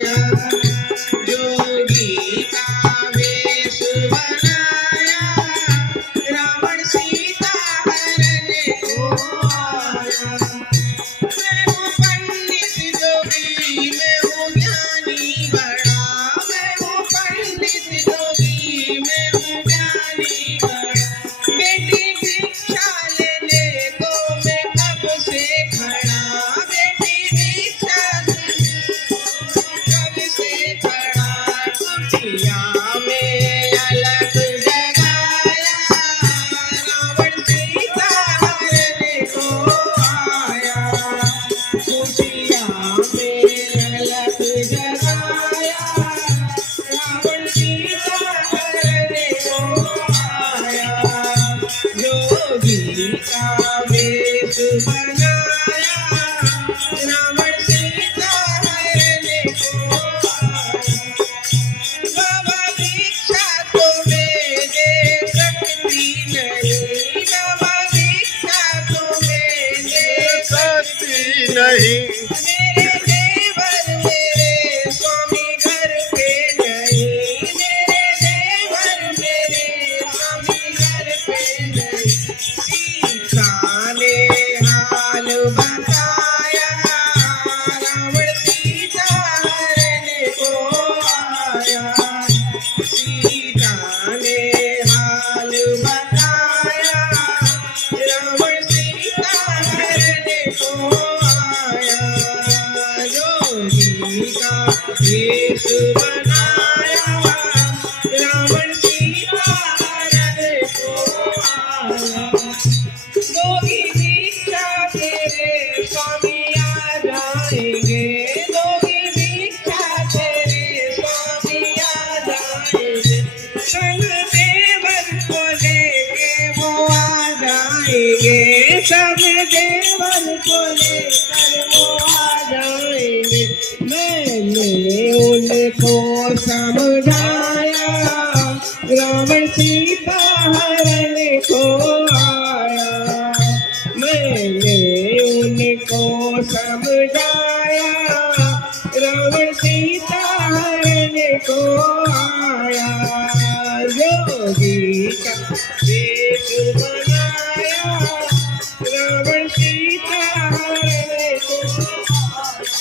जोगी का वेश बनाया, रावण सीता हरने को आया। मैं हूँ पंडित जोगी, मैं हूँ ज्ञानी बड़ा, मैं हूँ पंडित जोगी, मैं हूँ ज्ञानी बड़ा। बेटी भिक्षा लेने को मैं कब से खड़ा, बेटी भिक्षा कब से खड़ा। कुटिया में अलग जगाया, रावण सीता हरने को आया। कुटिया में अलग जगाया, रावण सीता हरने को आया। जोगी का वेश बनाया, रावण सीता हरने को आया। बाबा भिक्षा तो मैं दे सकती नहीं, बाबा भिक्षा तो मैं दे सकती नहीं। मेरे देवर मेरे स्वामी घर पे नहीं, मेरे देवर मेरे स्वामी घर पे नहीं। सीता ने हाल बताया, रावण सीता हरने को आया। सीता ने हाल बताया, रावण सीता हरने को आया। जोगी का वेश बनाया, रावण सीता हरने को आया। जोगी भिक्षा तेरे स्वामी आ जाएंगे, जोगी भिक्षा तेरे स्वामी आ जाएंगे। संग देवर को लेके वो आ जाएंगे, सब देवर को लेकर वो आ जाएंगे। मैंने उनको समझाया, रावण सीता हरने को आया। मैंने उनको समझाया, रावण सीता हरने को आया। जोगी का वेश बनाया, रावण सीता हरने को आया।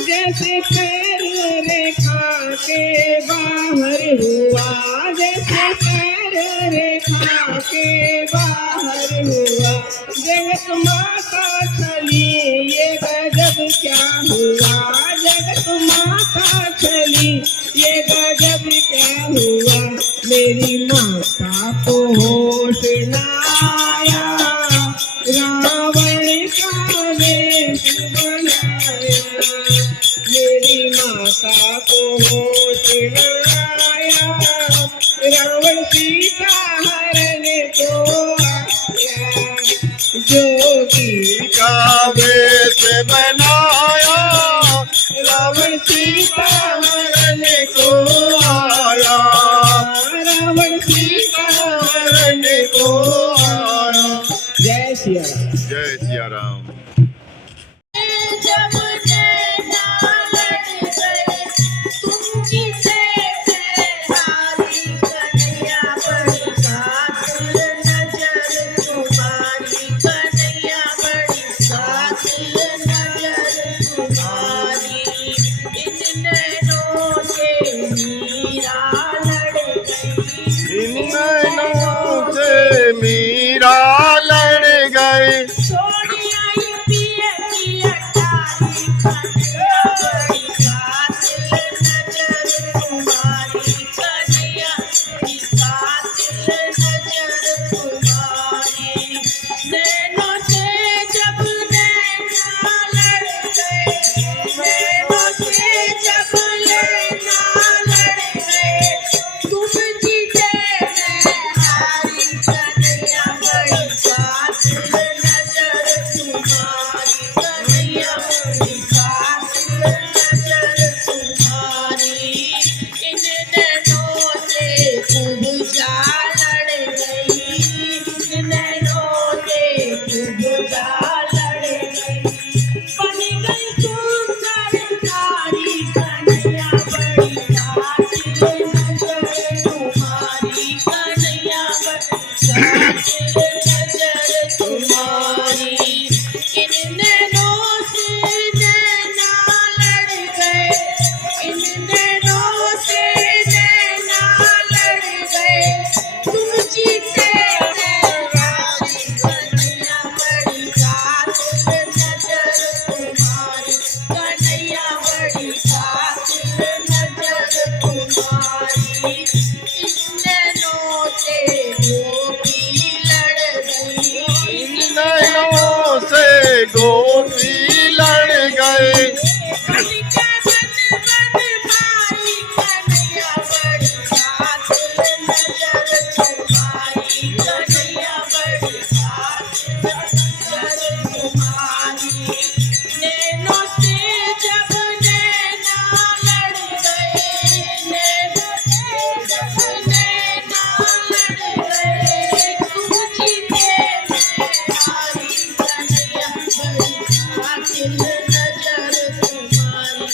जैसे पैर रेखा के बाहर हुआ, जैसे पैर रेखा के बाहर हुआ। जगत माता चली ये गजब क्या हुआ, जगत माता चली ये गजब क्या हुआ। मेरी माता को होश न आया, रावण का वेश बनाया। मेरी माता को होश न आया, रावण सीता हरने को आया। जोगी का वेश बनाया, रावण सीता हरने को आया, रावण सीता हरने को आया। जय सिया राम। जय सिया राम। जब नैना लड़ गए तुमकी से हारी कन्हैया बड़ी कातिल नजर तुम्हारी, कन्हैया बड़ी कातिल नजर तुम्हारी। इन नैनों से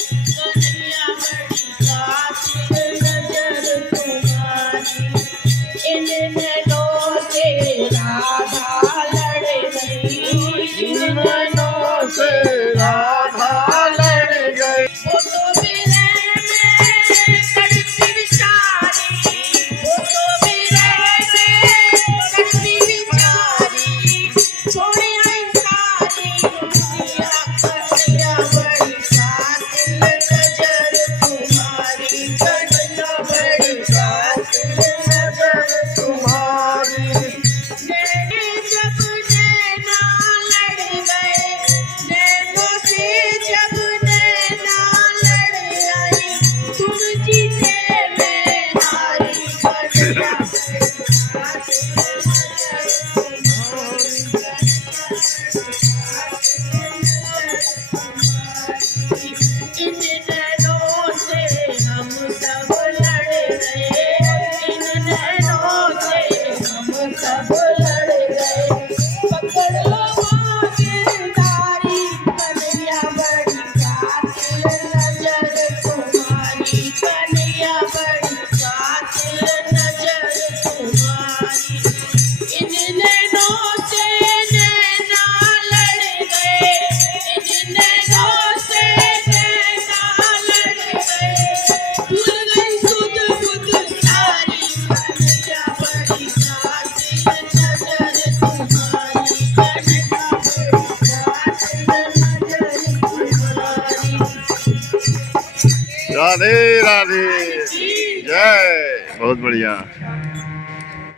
कन्हैया बड़ी कातिल नजर तुम्हारी। इन नैनों से राधा लड़ गई, इन नैनों से राधा लड़ गई। वो तो विरह में तड़पी बेचारी, वो तो विरह में तड़पी बेचारी। छोड़े आई सारी दुनिया, कन्हैया बड़ी कातिल नजर तुम्हारी, कन्हैया बड़ी कातिल नजर तुम्हारी। नैने जब नैना लड़ गए, नैनों से जब नैना लड़ आई, तुम जीते मैं हारी, कन्हैया बड़ी कातिल नजर तुम्हारी। इन नैनों से हम सब लड़ गए, इन नैनों से हम सब लड़ गए। पकड़ लो माँ गिरधारी, कन्हैया बड़ी कातिल नजर तुम्हारी, कन्हैया बड़ी कातिल नजर तुम्हारी। इन नैनों से नैना लड़ गए, इन नैनों से नैना लड़ गए। भूल गई सुध बुध सारी, कन्हैया बड़ी कातिल नजर तुम्हारी, कन्हैया बड़ी कातिल नजर तुम्हारी। राधे राधे, जय। बहुत बढ़िया।